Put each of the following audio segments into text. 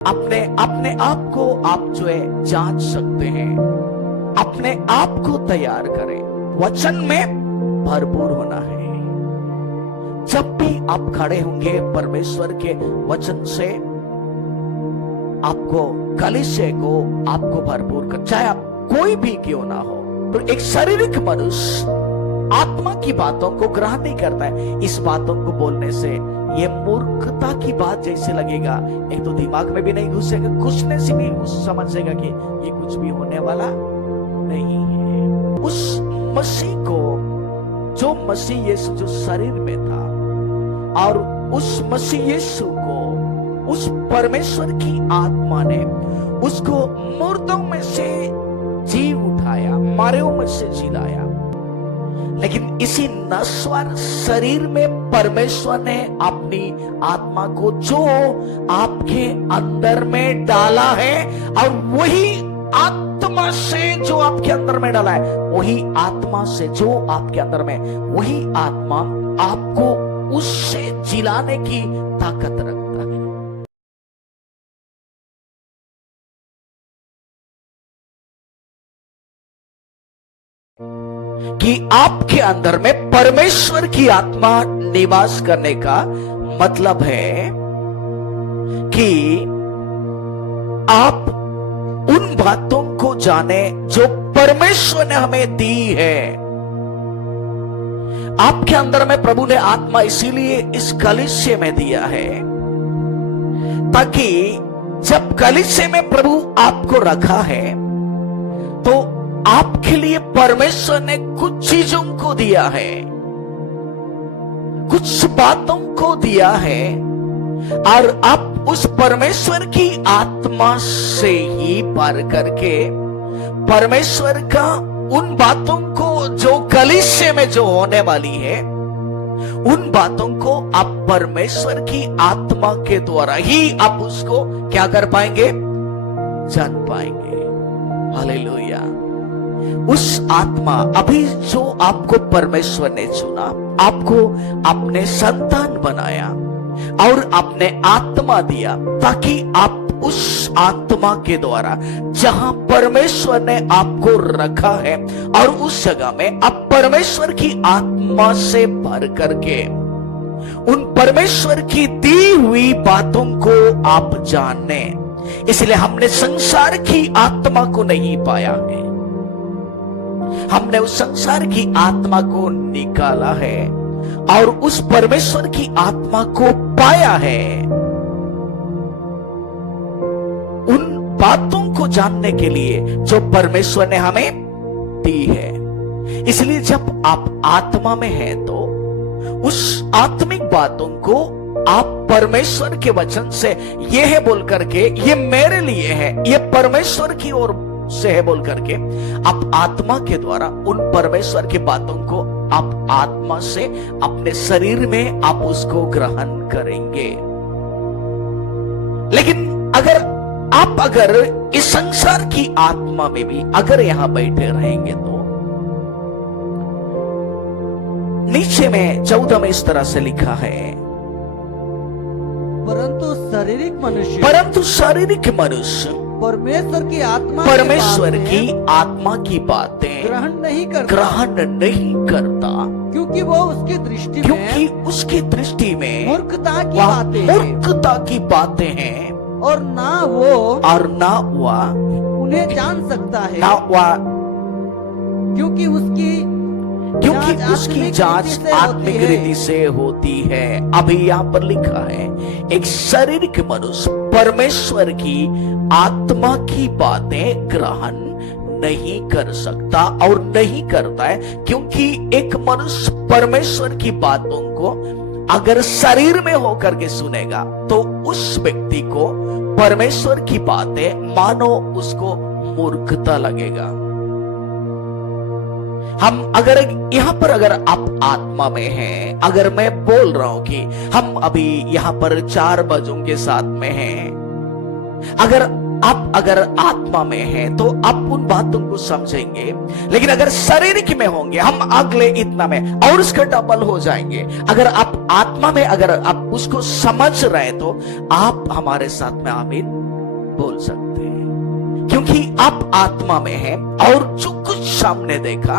अपने अपने आप को आप जो है जांच सकते हैं, अपने आप को तैयार करें, वचन में भरपूर होना है। जब भी आप खड़े होंगे परमेश्वर के वचन से आपको कलीसिया को आपको भरपूर कर, चाहे आप कोई भी क्यों ना हो। तो एक शारीरिक मनुष्य आत्मा की बातों को ग्रहण नहीं करता है। इस बातों को बोलने से ये मूर्खता की बात जैसे लगेगा, एक तो दिमाग में भी नहीं घुसेगा, घुसने से भी समझेगा कि ये कुछ भी होने वाला नहीं है। उस मसीह को, जो मसीह यीशु जो शरीर में था, और उस मसीह यीशु को उस परमेश्वर की आत्मा ने उसको मुर्दों में से जी उठाया, मारे में से जिलाया। लेकिन इसी नश्वर शरीर में परमेश्वर ने अपनी आत्मा को जो आपके अंदर में डाला है, और वही आत्मा से जो आपके अंदर में डाला है, वही आत्मा से जो आपके अंदर में, वही आत्मा आपको उससे जिलाने की ताकत रखता है। कि आपके अंदर में परमेश्वर की आत्मा निवास करने का मतलब है कि आप उन बातों को जाने जो परमेश्वर ने हमें दी है। आपके अंदर में प्रभु ने आत्मा इसीलिए इस कलीसिया में दिया है, ताकि जब कलीसिया में प्रभु आपको रखा है तो आपके लिए परमेश्वर ने कुछ चीजों को दिया है, कुछ बातों को दिया है, और आप उस परमेश्वर की आत्मा से ही पार करके परमेश्वर का उन बातों को जो कलीसिया में जो होने वाली है, उन बातों को आप परमेश्वर की आत्मा के द्वारा ही आप उसको क्या कर पाएंगे, जान पाएंगे। हालेलुया। उस आत्मा, अभी जो आपको परमेश्वर ने चुना, आपको अपने संतान बनाया और अपने आत्मा दिया, ताकि आप उस आत्मा के द्वारा जहां परमेश्वर ने आपको रखा है, और उस जगह में आप परमेश्वर की आत्मा से भर करके उन परमेश्वर की दी हुई बातों को आप जाने। इसलिए हमने संसार की आत्मा को नहीं पाया है, हमने उस संसार की आत्मा को निकाला है और उस परमेश्वर की आत्मा को पाया है, उन बातों को जानने के लिए जो परमेश्वर ने हमें दी है। इसलिए जब आप आत्मा में हैं तो उस आत्मिक बातों को आप परमेश्वर के वचन से ये है बोल करके, ये मेरे लिए है, ये परमेश्वर की ओर से है बोल करके, आप आत्मा के द्वारा उन परमेश्वर की बातों को आप आत्मा से अपने शरीर में आप उसको ग्रहण करेंगे। लेकिन अगर इस संसार की आत्मा में भी अगर यहां बैठे रहेंगे तो नीचे में 14 में इस तरह से लिखा है, परंतु शारीरिक मनुष्य परमेश्वर की आत्मा की बातें ग्रहण नहीं करता, क्योंकि वो उसकी दृष्टि में मूर्खता की बातें हैं, और ना वह उन्हें जान सकता है, क्योंकि उसकी जांच आत्मिक रीति से होती है। अभी यहाँ पर लिखा है, एक शारीरिक मनुष्य परमेश्वर की आत्मा की बातें ग्रहण नहीं कर सकता और नहीं करता है, क्योंकि एक मनुष्य परमेश्वर की बातों को अगर शरीर में होकर के सुनेगा तो उस व्यक्ति को परमेश्वर की बातें मानो उसको मूर्खता लगेगा। हम अगर यहां पर अगर आप आत्मा में हैं, अगर मैं बोल रहा हूं कि हम अभी यहां पर 4 बजों के साथ में हैं, अगर आत्मा में हैं तो आप उन बातों को समझेंगे। लेकिन अगर शारीरिक में होंगे, हम अगले इतना में और उसका डबल हो जाएंगे। अगर आप आत्मा में अगर आप उसको समझ रहे तो आप हमारे साथ में आमीन बोल सकते हैं, क्योंकि आप आत्मा में हैं और जो कुछ सामने देखा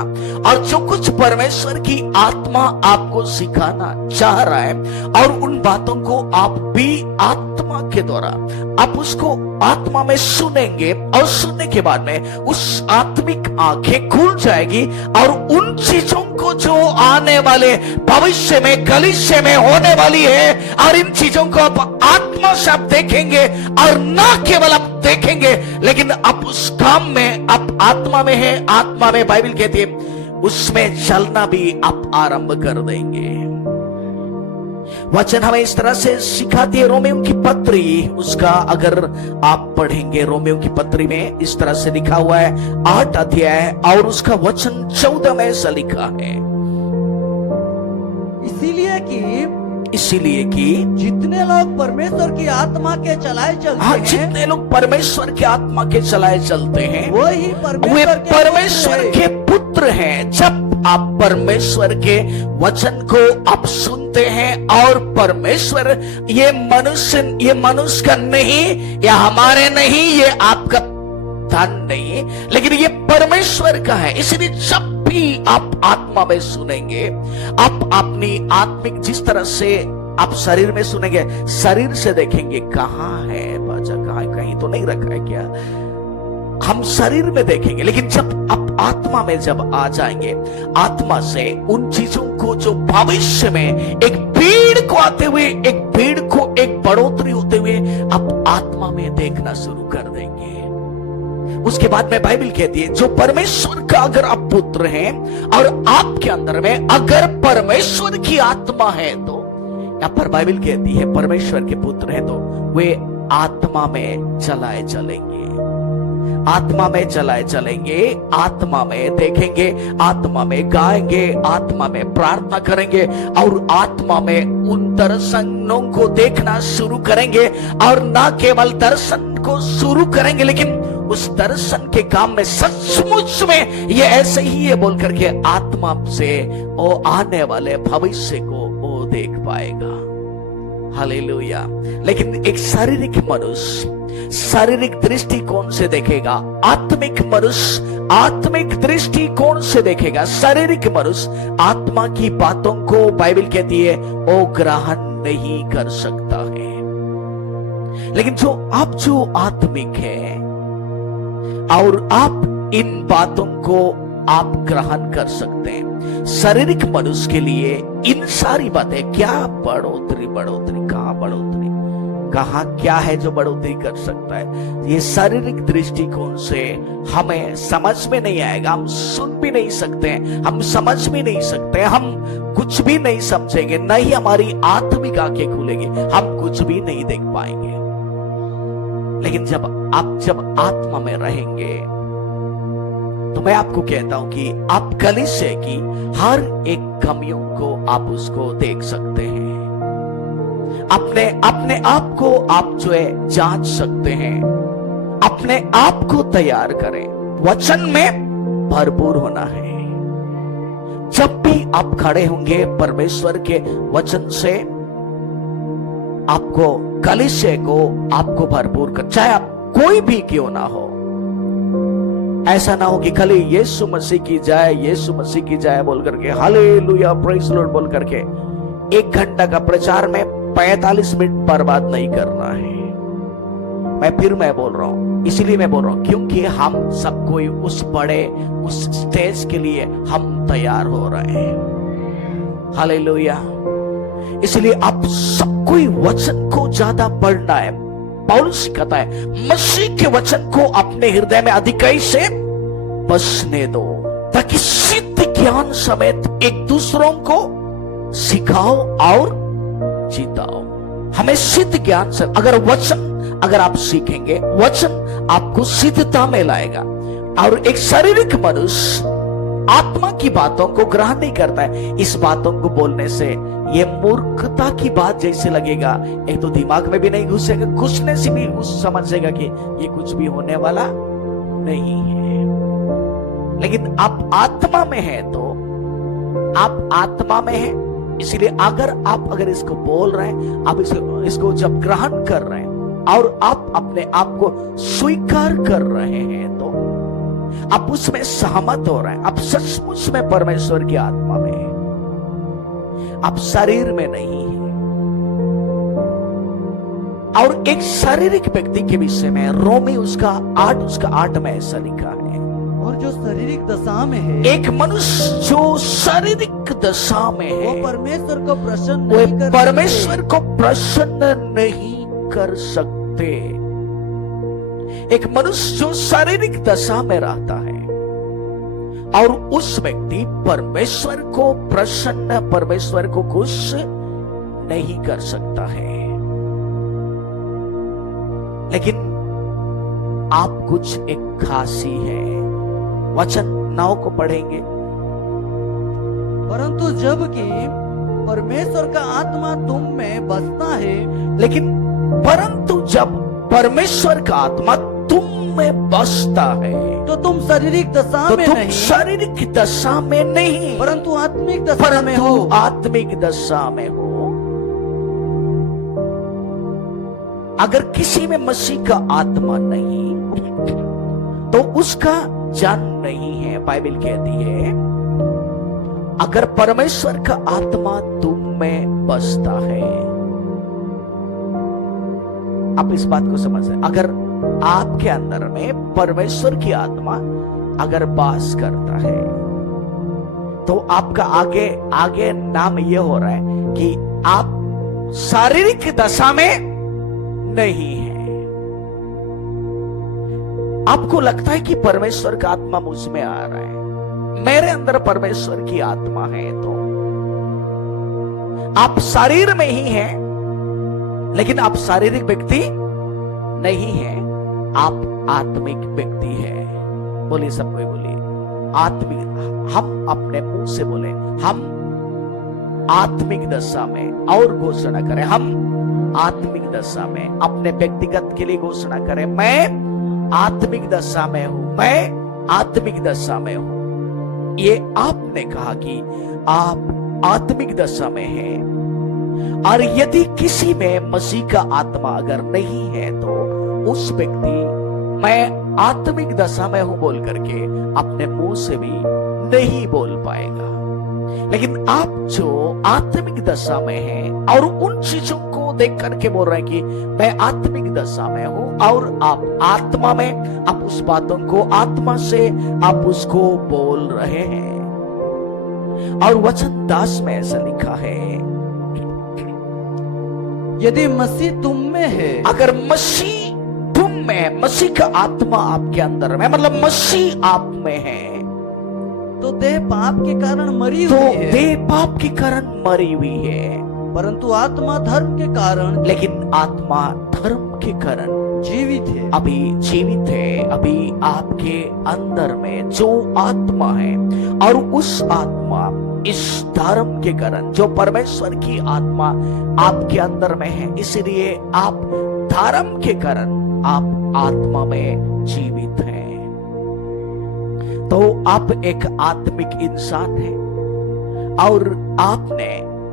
और जो कुछ परमेश्वर की आत्मा आपको सिखाना चाह रहा है और उन बातों को आप भी आत्मा के द्वारा आप उसको आत्मा में सुनेंगे और सुनने के बाद में उस आत्मिक आंखें खुल जाएगी और उन चीजों को जो आने वाले भविष्य में कलीसिया में होने वाली है और इन चीजों को आप आत्मा से आप देखेंगे और ना केवल आप देखेंगे लेकिन आप उस काम में आप आत्मा में है, आत्मा में बाइबल कहती है उसमें चलना भी आप आरंभ कर देंगे। वचन हमें इस तरह से सिखाती है, रोमियो की पत्री उसका अगर आप पढ़ेंगे रोमियो की पत्री में इस तरह से लिखा हुआ है 8 अध्याय और उसका वचन 14 में ऐसा लिखा है, इसीलिए कि जितने लोग परमेश्वर की आत्मा के चलाए चलते हैं, जितने लोग परमेश्वर की आत्मा के चलाए चलते हैं वही वे परमेश्वर के पुत्र हैं। जब आप परमेश्वर के वचन को आप सुनते हैं और परमेश्वर ये मनुष्य का नहीं, ये हमारे नहीं, ये आपका धन नहीं, लेकिन ये परमेश्वर का है। इसलिए जब भी आप आत्मा में सुनेंगे, आप अपनी आत्मिक जिस तरह से आप शरीर में सुनेंगे, शरीर से देखेंगे कहां है बाजा, कहां, कहीं तो नहीं रखा है क्या, हम शरीर में देखेंगे। लेकिन जब आप आत्मा में जब आ जाएंगे, आत्मा से उन चीजों को जो भविष्य में एक भीड़ को आते हुए, एक भीड़ को एक बढ़ोतरी होते हुए आप आत्मा में देखना शुरू कर देंगे। उसके बाद में बाइबल कहती है जो परमेश्वर का अगर आप पुत्र हैं और आपके अंदर में अगर परमेश्वर की आत्मा है, तो यहां पर बाइबल कहती है परमेश्वर के पुत्र हैं तो वे आत्मा में चलाए चलेंगे, आत्मा में चलाए चलेंगे, आत्मा में देखेंगे, आत्मा में गाएंगे, आत्मा में प्रार्थना करेंगे और आत्मा में उन दर्शनों को देखना शुरू करेंगे। और ना केवल दर्शन को शुरू करेंगे लेकिन उस दर्शन के काम में सचमुच में ये ऐसे ही है बोल करके आत्मा से वो आने वाले भविष्य को वो देख पाएगा। हालेलुया। लेकिन एक शारीरिक मनुष्य शारीरिक दृष्टिकोण से देखेगा, आत्मिक मनुष्य आत्मिक दृष्टिकोण से देखेगा। शारीरिक मनुष्य आत्मा की बातों को बाइबल कहती है वो ग्रहण नहीं कर सकता है। लेकिन जो आत्मिक है और आप इन बातों को आप ग्रहण कर सकते हैं। शारीरिक मनुष्य के लिए इन सारी बातें, क्या बढ़ोतरी कहां बढ़ोतरी, कहां क्या है जो बढ़ोतरी कर सकता है, ये शारीरिक दृष्टिकोण से हमें समझ में नहीं आएगा। हम सुन भी नहीं सकते हैं, हम समझ भी नहीं सकते, हम कुछ भी नहीं समझेंगे, न ही हमारी आत्मिक आंखें खुलेगी, हम कुछ भी नहीं देख पाएंगे। लेकिन जब आत्मा में रहेंगे तो मैं आपको कहता हूं कि आप कलीसिया की हर एक कमियों को आप उसको देख सकते हैं, अपने आप को आप जो है जांच सकते हैं, अपने आप को तैयार करें, वचन में भरपूर होना है। जब भी आप खड़े होंगे परमेश्वर के वचन से आपको कलीसिया को आपको भरपूर कर, चाहे आप कोई भी क्यों ना हो। ऐसा ना हो कि खाली यीशु मसीह की जाए बोल करके हालेलुया प्रेज़ लॉर्ड बोल करके 1 घंटा का प्रचार में 45 मिनट बर्बाद नहीं करना है। मैं बोल रहा हूं, इसीलिए मैं बोल रहा हूं क्योंकि हम सब कोई उस स्टेज के लिए हम तैयार हो रहे हैं। हालेलुया। इसलिए आप सब कोई वचन को ज्यादा पढ़ना है। पौलुस कहता है मसीह के वचन को अपने हृदय में अधिकाई से बसने दो, ताकि सिद्ध ज्ञान समेत एक दूसरों को सिखाओ और जिताओ। हमें सिद्ध ज्ञान से अगर आप सीखेंगे, वचन आपको सिद्धता में लाएगा। और एक शारीरिक मनुष्य आत्मा की बातों को ग्रहण नहीं करता है। इस बातों को बोलने से ये मूर्खता की बात जैसे लगेगा, एक तो दिमाग में भी नहीं घुसेगा, घुसने से भी समझेगा कि ये कुछ भी होने वाला नहीं है। लेकिन आप आत्मा में हैं तो आप आत्मा में हैं, इसलिए अगर इसको बोल रहे हैं, आप इसको जब ग्रहण कर रहे हैं और आप अपने आप को स्वीकार कर रहे हैं तो आप उसमें सहमत हो रहे हैं, आप सचमुच में परमेश्वर की आत्मा में हैं, आप शरीर में नहीं हैं। और एक शारीरिक व्यक्ति के विषय में रोमी उसका 8 में ऐसा लिखा है, और जो शारीरिक दशा में है एक मनुष्य जो शारीरिक दशा में वो है परमेश्वर को प्रसन्न वे नहीं कर परमेश्वर को प्रसन्न नहीं कर सकते। एक मनुष्य जो शारीरिक दशा में रहता है और उस व्यक्ति परमेश्वर को प्रसन्न, परमेश्वर को खुश नहीं कर सकता है। लेकिन आप कुछ एक खासी है, वचन 9 को पढ़ेंगे। परंतु जबकि परमेश्वर का आत्मा तुम में बसता है लेकिन परंतु जब परमेश्वर का आत्मा तुम में बसता है तो तुम शारीरिक दशा तो में तुम नहीं शारीरिक दशा में नहीं परंतु आत्मिक दशा में हो। परंतु आत्मिक दशा में हो। अगर किसी में मसीह का आत्मा नहीं तो उसका जन नहीं है। बाइबल कहती है अगर परमेश्वर का आत्मा तुम में बसता है, आप इस बात को समझ रहे, अगर आपके अंदर में परमेश्वर की आत्मा अगर वास करता है तो आपका आगे आगे नाम यह हो रहा है कि आप शारीरिक दशा में नहीं है। आपको लगता है कि परमेश्वर का आत्मा मुझ में आ रहा है, मेरे अंदर परमेश्वर की आत्मा है, तो आप शरीर में ही हैं लेकिन आप शारीरिक व्यक्ति नहीं हैं, आप आत्मिक व्यक्ति हैं। बोलिए, सब कोई बोलिए आत्मिक। हम अपने मुंह से बोले हम आत्मिक दशा में, और घोषणा करें हम आत्मिक दशा में, अपने व्यक्तिगत के लिए घोषणा करें मैं आत्मिक दशा में हूं, मैं आत्मिक दशा में हूं। ये आपने कहा कि आप आत्मिक दशा में हैं, और यदि किसी में मसीह का आत्मा अगर नहीं है तो उस व्यक्ति मैं आत्मिक दशा में हूं बोल करके अपने मुंह से भी नहीं बोल पाएगा। लेकिन आप जो आत्मिक दशा में हैं और उन चीजों को देख करके बोल रहे हैं कि मैं आत्मिक दशा में हूं, और आप आत्मा में, आप उस बातों को आत्मा से आप उसको बोल रहे हैं। और वचन 10 में ऐसा लिखा है यदि मसीह तुम में है, अगर मसीह तुम में, मसीह का आत्मा आपके अंदर में, मतलब मसीह आप में है, तो देह पाप के कारण मरी तो हुई है, देह पाप के कारण मरी हुई है, परंतु आत्मा धर्म के कारण, लेकिन आत्मा धर्म के कारण जीवित है। अभी जीवित है। अभी आपके अंदर में जो आत्मा है, और उस आत्मा इस धर्म के कारण, जो परमेश्वर की आत्मा आपके अंदर में है, इसलिए आप धर्म के कारण आप आत्मा में जीवित हैं। तो आप एक आत्मिक इंसान हैं, और आपने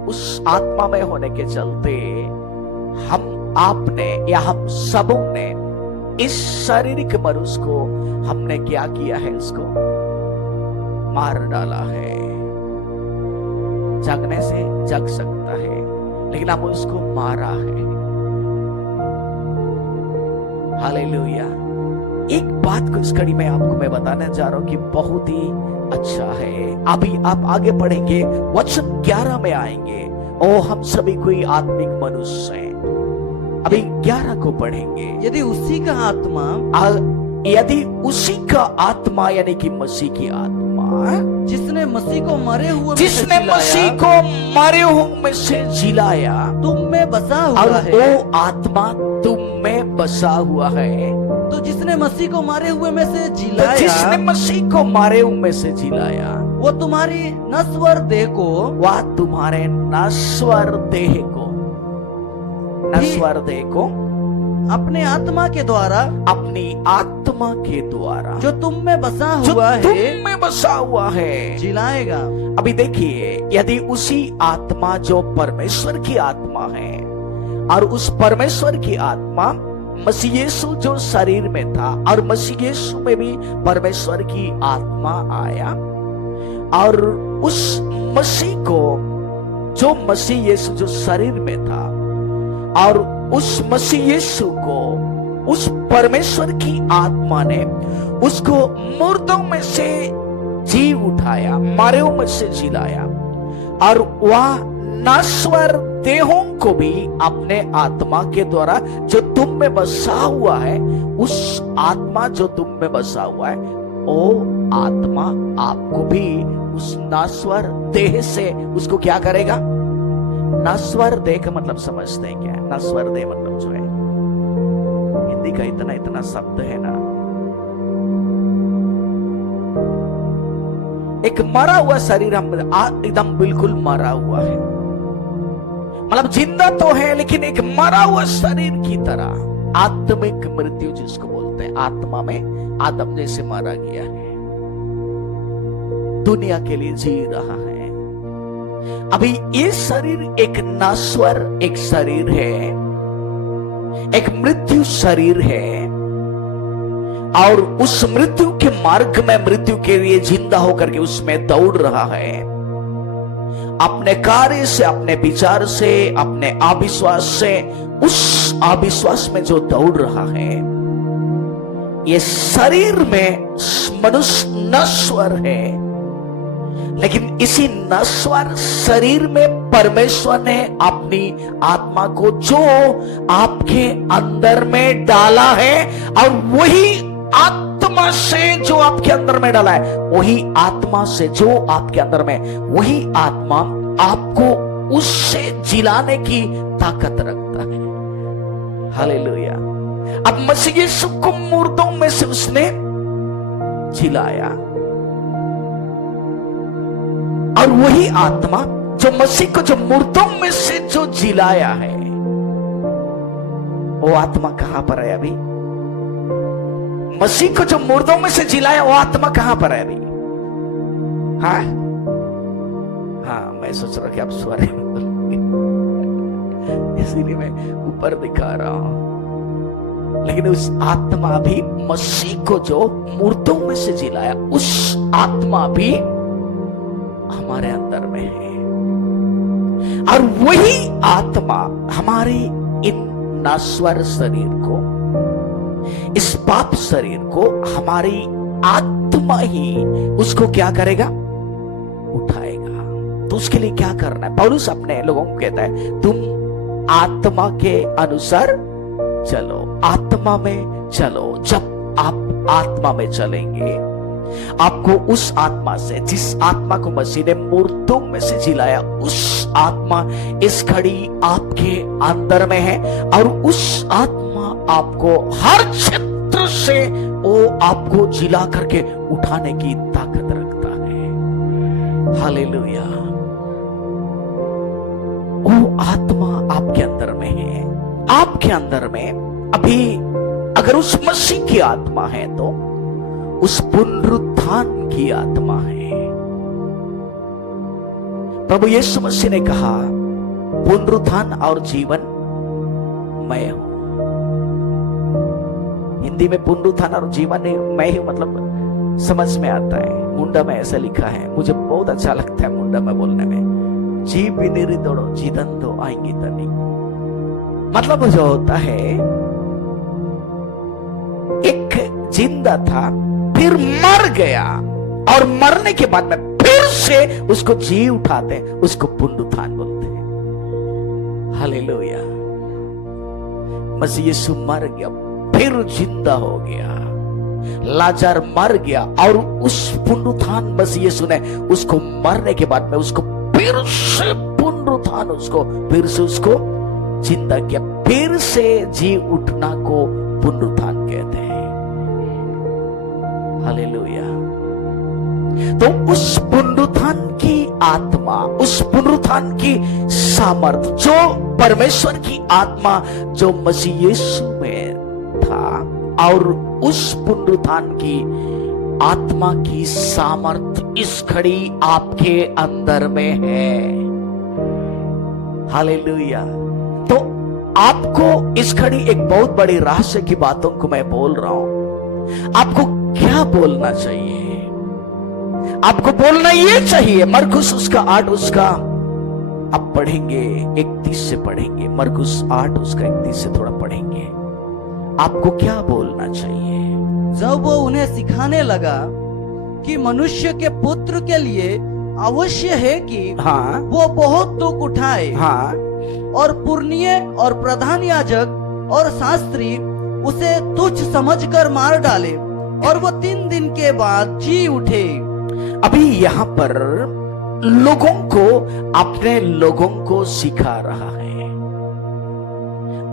उस आत्मा में होने के चलते आपने या हम सबों ने इस शारीरिक मनुष्य को हमने क्या किया है, इसको मार डाला है। जगने से जग सकता है, लेकिन हम उसको मारा है। हालेलुया। एक बात को इस कड़ी में आपको मैं बताना चाह रहा हूं कि बहुत ही अच्छा है। अभी आप आगे पढ़ेंगे, वचन 11 में आएंगे। ओ हम सभी कोई आत्मिक मनुष्य हैं। अभी 11 को पढ़ेंगे। यदि उसी का आत्मा, यदि उसी का आत्मा यानी कि मसीह की आत्मा, जिसने मसीह को मरे हुए में से जिसने जिलाया, मसीह को मरे हुए में से जिलाया, तुम में बसा और हुआ है, वो आत्मा तुम में बसा हुआ है, तो जिसने मसीह को मारे हुए में से जिलाया, जिसने मसीह को मारे हुए में से जिलाया, वो तुम्हारी नश्वर देह को, वह तुम्हारे नश्वर देह को, नश्वर देह को अपने आत्मा के द्वारा, अपनी आत्मा के द्वारा, जो तुम में बसा जो हुआ तुम है, में बसा हुआ है, जिलाएगा। अभी देखिए, यदि उसी आत्मा जो परमेश्वर की आत्मा है, और उस परमेश्वर की आत्मा मसीह यीशु जो शरीर में था और मसीह यीशु में भी परमेश्वर की आत्मा आया और उस मसीह को, जो मसीह यीशु जो शरीर में था और उस मसीह यीशु को उस परमेश्वर की आत्मा ने उसको मुर्दों में से जी उठाया, मारे में से जिलाया और वह नश्वर देहों को भी अपने आत्मा के द्वारा जो तुम में बसा हुआ है, उस आत्मा जो तुम में बसा हुआ है, वो आत्मा आपको भी उस नश्वर देह से उसको क्या करेगा? नश्वर देह का मतलब समझते हैं क्या? नश्वर देह मतलब जो है, हिंदी का इतना इतना शब्द है ना, एक मरा हुआ शरीर हम एकदम बिल्कुल मरा हुआ है, मतलब जिंदा तो है लेकिन एक मरा हुआ शरीर की तरह, आत्मिक मृत्यु जिसको बोलते हैं। आत्मा में आदम जैसे मारा गया है, दुनिया के लिए जी रहा है। अभी ये शरीर एक नश्वर एक शरीर है, एक मृत्यु शरीर है और उस मृत्यु के मार्ग में मृत्यु के लिए जिंदा होकर के उसमें दौड़ रहा है, अपने कार्य से, अपने विचार से, अपने अविश्वास से, उस अविश्वास में जो दौड़ रहा है। ये शरीर में मनुष्य नश्वर है, लेकिन इसी नश्वर शरीर में परमेश्वर ने अपनी आत्मा को जो आपके अंदर में डाला है और वही आत्मा से जो आपके अंदर में डाला है, वही आत्मा से जो आपके अंदर में, वही आत्मा आपको उससे जिलाने की ताकत रखता है। हालेलुया। अब मसीह यीशु को मुर्दों में से उसने जिलाया और वही आत्मा जो मसीह को जो मुर्दों में से जो जिलाया है, वो आत्मा कहां पर है अभी? मसीह को जो मुर्दों में से जिलाया वो आत्मा कहां पर है अभी? हाँ हाँ, मैं सोच रहा कि आप स्वर इसीलिए मैं ऊपर दिखा रहा हूं, लेकिन उस आत्मा भी मसीह को जो मुर्दों में से जिलाया, उस आत्मा भी हमारे अंदर में है और वही आत्मा हमारे इन नश्वर शरीर को, इस पाप शरीर को, हमारी आत्मा ही उसको क्या करेगा? उठाएगा। तो उसके लिए क्या करना है? पौलुस अपने लोगों को कहता है, तुम आत्मा के अनुसार चलो, आत्मा में चलो। जब आप आत्मा में चलेंगे, आपको उस आत्मा से, जिस आत्मा को मसीह ने मुर्दों में से जिलाया, उस आत्मा इस घड़ी आपके अंदर में है और उस आत्मा आपको हर क्षेत्र से वो आपको जिला करके उठाने की ताकत रखता है। हालेलुया। वो आत्मा आपके अंदर में है। आपके अंदर में अभी अगर उस मसीह की आत्मा है तो उस पुनरुत्थान की आत्मा है। प्रभु यीशु मसीह ने कहा, पुनरुत्थान और जीवन मैं हूं। हिंदी में पुनरुत्थान और जीवन मैं ही मतलब समझ में आता है। मुंडा में ऐसा लिखा है, मुझे बहुत अच्छा लगता है मुंडा में बोलने में, जी भी निरी दौड़ो जीतन तो आएंगी तनी। मतलब जो होता है, एक जिंदा था फिर मर गया और मरने के बाद में फिर से उसको जी उठाते हैं, उसको पुनरुत्थान बोलते हैं। हालेलुया। मसीह यीशु मर गया, फिर जिंदा हो गया। लाजर मर गया और उस पुनरुत्थान मसीह यीशु ने उसको मरने के बाद में उसको फिर से पुनरुत्थान, उसको फिर से उसको जिंदा किया। फिर से जी उठना को पुनरुत्थान कहते हैं। हालेलुया। तो उस पुनरुत्थान की आत्मा, उस पुनरुत्थान की सामर्थ, जो परमेश्वर की आत्मा जो मसीह यीशु में था, और उस पुनरुत्थान की आत्मा की सामर्थ इस घड़ी आपके अंदर में है। हालेलुया। तो आपको इस घड़ी एक बहुत बड़ी रहस्य की बातों को मैं बोल रहा हूं। आपको क्या बोलना चाहिए? आपको बोलना ये चाहिए, मरकुस उसका 8 उसका अब पढ़ेंगे 31 से पढ़ेंगे, मरकुस 8 उसका 31 से थोड़ा पढ़ेंगे। आपको क्या बोलना चाहिए? जब वो उन्हें सिखाने लगा कि मनुष्य के पुत्र के लिए अवश्य है कि हाँ वो बहुत दुख उठाए हाँ और पुरनिये और प्रधान याजक और शास्त्री उसे तुच्छ समझकर मार डाले और वो 3 दिन के बाद जी उठे। अभी यहां पर लोगों को, अपने लोगों को सिखा रहा है।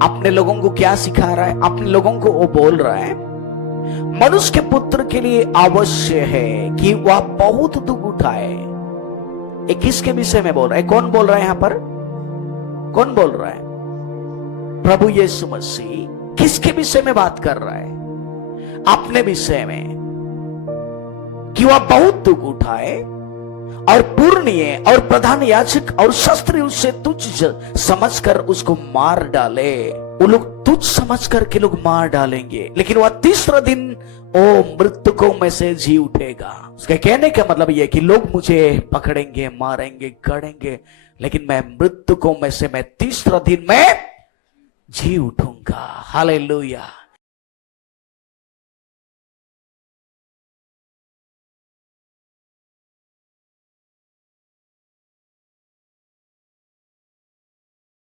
अपने लोगों को क्या सिखा रहा है? अपने लोगों को वो बोल रहा है मनुष्य के पुत्र के लिए अवश्य है कि वह बहुत दुख उठाए। ये किसके विषय में बोल रहा है? कौन बोल रहा है यहां पर? कौन बोल रहा है? प्रभु यीशु मसीह किसके विषय में बात कर रहा है? अपने विषय में, कि वह बहुत दुख उठाए और पुरनिये और प्रधान याजक और शास्त्री उससे तुच्छ समझकर उसको मार डाले। वो लोग तुच्छ समझ करके लोग मार डालेंगे, लेकिन वह तीसरा दिन ओ मृतकों में से जी उठेगा। उसके कहने का मतलब यह कि लोग मुझे पकड़ेंगे, मारेंगे, गड़ेंगे, लेकिन मैं मृतकों में से मैं तीसरा दिन में जी उठूंगा। हालेलुया।